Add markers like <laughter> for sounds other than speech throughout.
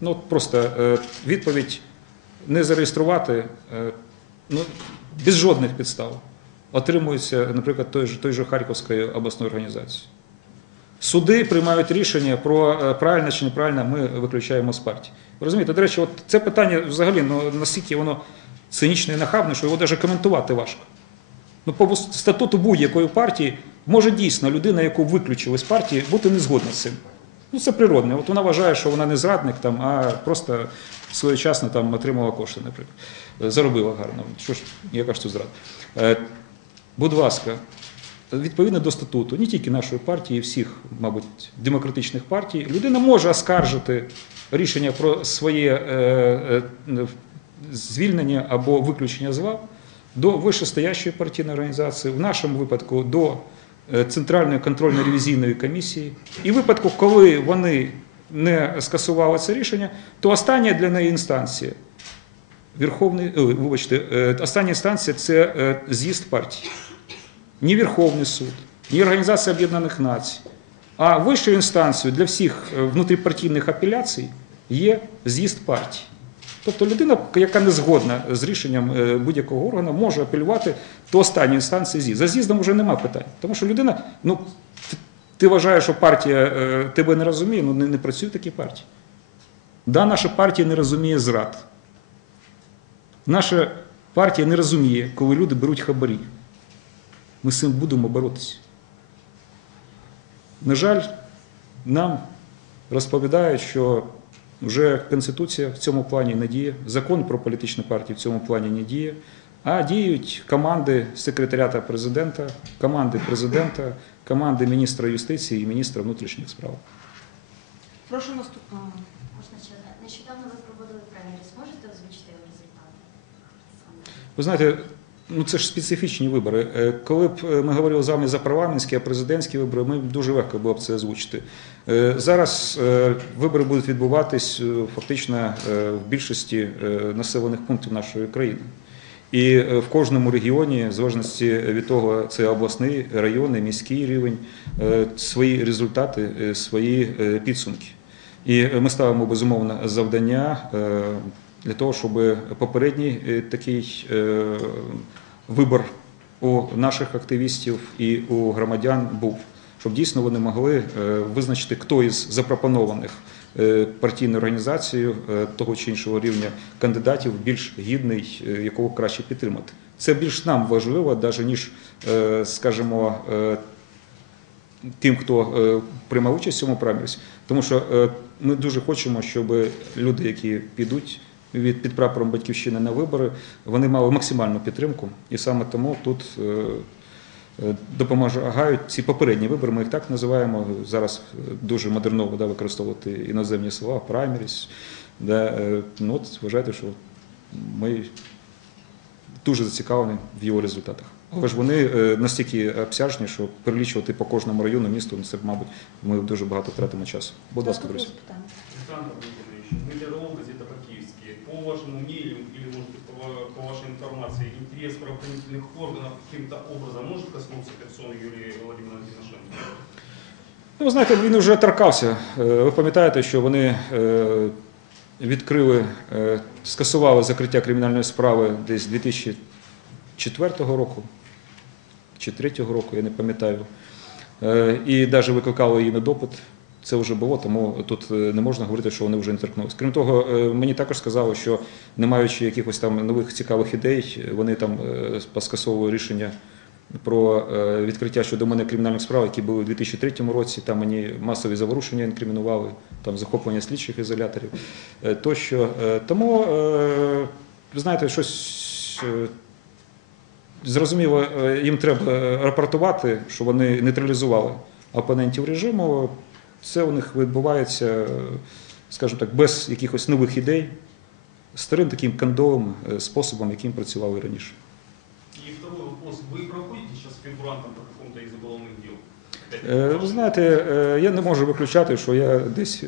Ну, просто е, відповідь не зареєструвати е, ну, без жодних підстав отримується, наприклад, той же, той же Харківською обласною організацією. Суди приймають рішення про е, правильно чи неправильно ми виключаємо з партії. Розумієте, до речі, от це питання взагалі ну, наскільки воно цинічне і нахабне, що його навіть коментувати важко. Ну, по статуту будь-якої партії може дійсно людина, яку виключили з партії, бути не згодна з цим. Ну, це природне. От вона вважає, що вона не зрадник, там, а просто своєчасно там, отримала кошти, наприклад. Е, Заробила гарно. Що ж, яка ж тут зрада? Е, Будь ласка, відповідно до статуту, не тільки нашої партії, всіх, мабуть, демократичних партій, людина може оскаржити рішення про своє е, звільнення або виключення з лав до вищестоящої партійної організації, в нашому випадку до Центральної контрольно-ревізійної комісії. І в випадку, коли вони не скасували це рішення, то остання для неї інстанція. Верховний, ой, вибачте, е, остання інстанція це е, з'їзд партії. Ні Верховний суд, ні Організація Об'єднаних Націй. А вищою інстанцією для всіх е, внутріпартійних апеляцій є з'їзд партії. Тобто людина, яка не згодна з рішенням е, будь-якого органу, може апелювати до останньої інстанції з'їзд. За з'їздом вже нема питань. Тому що людина, ну, ти- вважаєш, що партія е, тебе не розуміє, ну не, не працює в такій партії. Да, наша партія не розуміє зрад. Наша партія не розуміє, коли люди беруть хабарі. Ми з цим будемо боротися. На жаль, нам розповідають, що вже Конституція в цьому плані не діє, закон про політичні партії в цьому плані не діє, а діють команди секретаріата президента, команди президента, команди міністра юстиції і міністра внутрішніх справ. Прошу наступного. Нещодавно ви проводили праймеріс. Можете озвучити його результати? Ви знаєте, ну це ж специфічні вибори. Е, Коли б е, ми говорили з вами за парламентські, а президентські вибори, ми дуже легко було б це озвучити. Е, Зараз вибори будуть відбуватись фактично в більшості населених пунктів нашої країни. І в кожному регіоні, в залежності від того, це обласний, районний, міський рівень, свої результати, свої підсумки. І ми ставимо безумовно завдання для того, щоб попередній такий вибор у наших активістів і у громадян був, щоб дійсно вони могли е, визначити, хто із запропонованих е, партійною організацією е, того чи іншого рівня кандидатів більш гідний, якого краще підтримати. Це більш нам важливо, навіть ніж, скажімо, тим, хто приймав участь в цьому праймерісі. Тому що ми дуже хочемо, щоб люди, які підуть від під прапором батьківщини на вибори, вони мали максимальну підтримку. І саме тому тут е, е, допомагають ці попередні вибори. Ми їх так називаємо. Зараз е, дуже модерново да, використовувати іноземні слова, праймеріс. Да, ну, от вважайте, що ми дуже зацікавлені в його результатах. Але ж вони настільки обсяжні, що перелічувати по кожному району місту, ну, це, мабуть, ми дуже багато втратимо часу. Будь ласка, Наступне По вашему мнению, или, может быть, по, ва- по вашей информации, интерес правоохранительных органов каким-то образом может коснуться персоны Юлии Владимировны Тимошенко? Ну, ви знаєте, він вже торкався. Е, Ви пам'ятаєте, що вони е, відкрили, е, скасували закриття кримінальної справи десь 2004 року чи 2003 року, я не пам'ятаю. Е, І навіть викликали її на допит. Це вже було, тому тут е, не можна говорити, що вони вже не торкнулися. Крім того, е, мені також сказали, що не маючи якихось там нових цікавих ідей, вони там е, поскасовували рішення про відкриття щодо мене кримінальних справ, які були у 2003 році. Там мені масові заворушення інкримінували, там захоплення слідчих ізоляторів тощо. Тому, ви знаєте, щось. Зрозуміло, їм треба рапортувати, що вони нейтралізували опонентів режиму. Це у них відбувається, скажімо так, без якихось нових ідей, старим таким кандовим е, способом, яким працювали раніше. И второй вопрос. Вы проходите сейчас фигурантом по какому-то из уголовных дел? Е, Ви знаєте, е, я не можу виключати, що я десь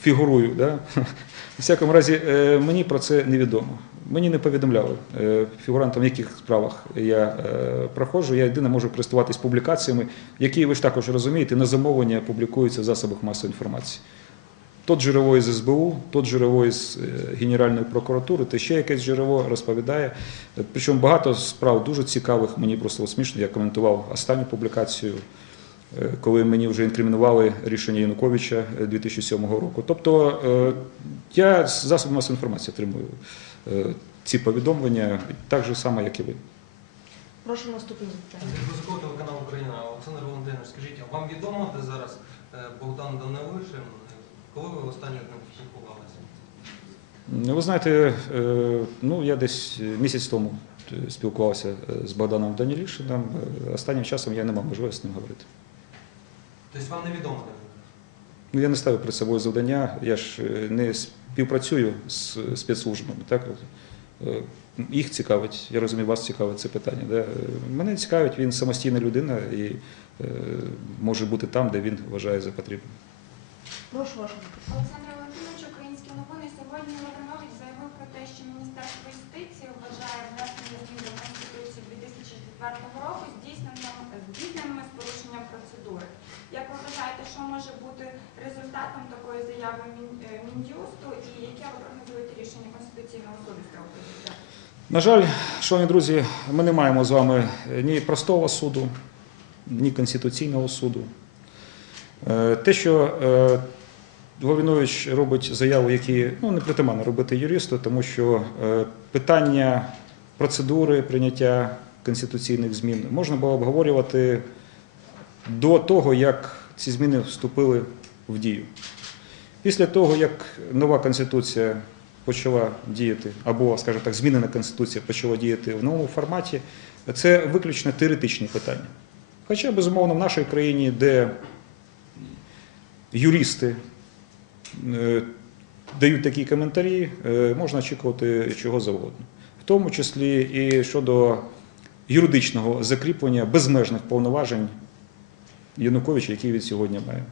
фігурую. Да? <laughs> У всякому разі, мені про це невідомо. Мені не повідомляли е, фігурантам, в яких справах я е, проходжу. Я єдине можу користуватись публікаціями, які ви ж також розумієте, на замовлення публікуються в засобах масової інформації. тот джерело із СБУ, тот джерело із е, Генеральної прокуратури, та ще якесь джерело розповідає. Причому багато справ дуже цікавих. Мені просто смішно. Я коментував останню публікацію, коли мені вже інкримінували рішення Януковича е, 2007 року. Тобто е, я з засобів масової інформації отримую е, ці повідомлення так же само, як і ви. Прошу наступне запитання. З Високого телеканалу Україна Олександр Валентинович, скажіть, а вам відомо, де зараз е, Богдан Данилишин? Коли ви останнє з ним спілкувалися? Ну, Ви знаєте, е, ну я десь місяць тому е, спілкувався е, з Богданом Данілішином. Е, Останнім часом я не мав можливості з ним говорити. Тобто вам невідомо, де? Ну, я не ставлю перед собою завдання, я ж е, не співпрацюю з спецслужбами. Так? Е, Їх цікавить, я розумію, вас цікавить це питання. Да? Мене цікавить, він самостійна людина і е, може бути там, де він вважає за потрібне. Прошу запитання. Олександр Валентинович, українські новини. Сьогодні Лавринович заявив про те, що Міністерство юстиції вважає внесення змін до Конституції 2004 року здійсненим, здійсненими з порушенням процедури. Як ви вважаєте, що може бути результатом такої заяви Мін- е, Мін'юсту і яке На жаль, шановні друзі, ми не маємо з вами ні простого суду, ні Конституційного суду. Е, Те, що е, Лавінович робить заяву, які ну, не притаманно робити юристу, тому що е, питання процедури прийняття конституційних змін можна було обговорювати до того, як ці зміни вступили в дію. Після того, як нова конституція почала діяти, або, скажімо так, змінена конституція почала діяти в новому форматі, це виключно теоретичні питання. Хоча, безумовно, в нашій країні, де юристи е, дають такі коментарі, е, можна очікувати чого завгодно. В тому числі і щодо юридичного закріплення безмежних повноважень Януковича, які він сьогодні має.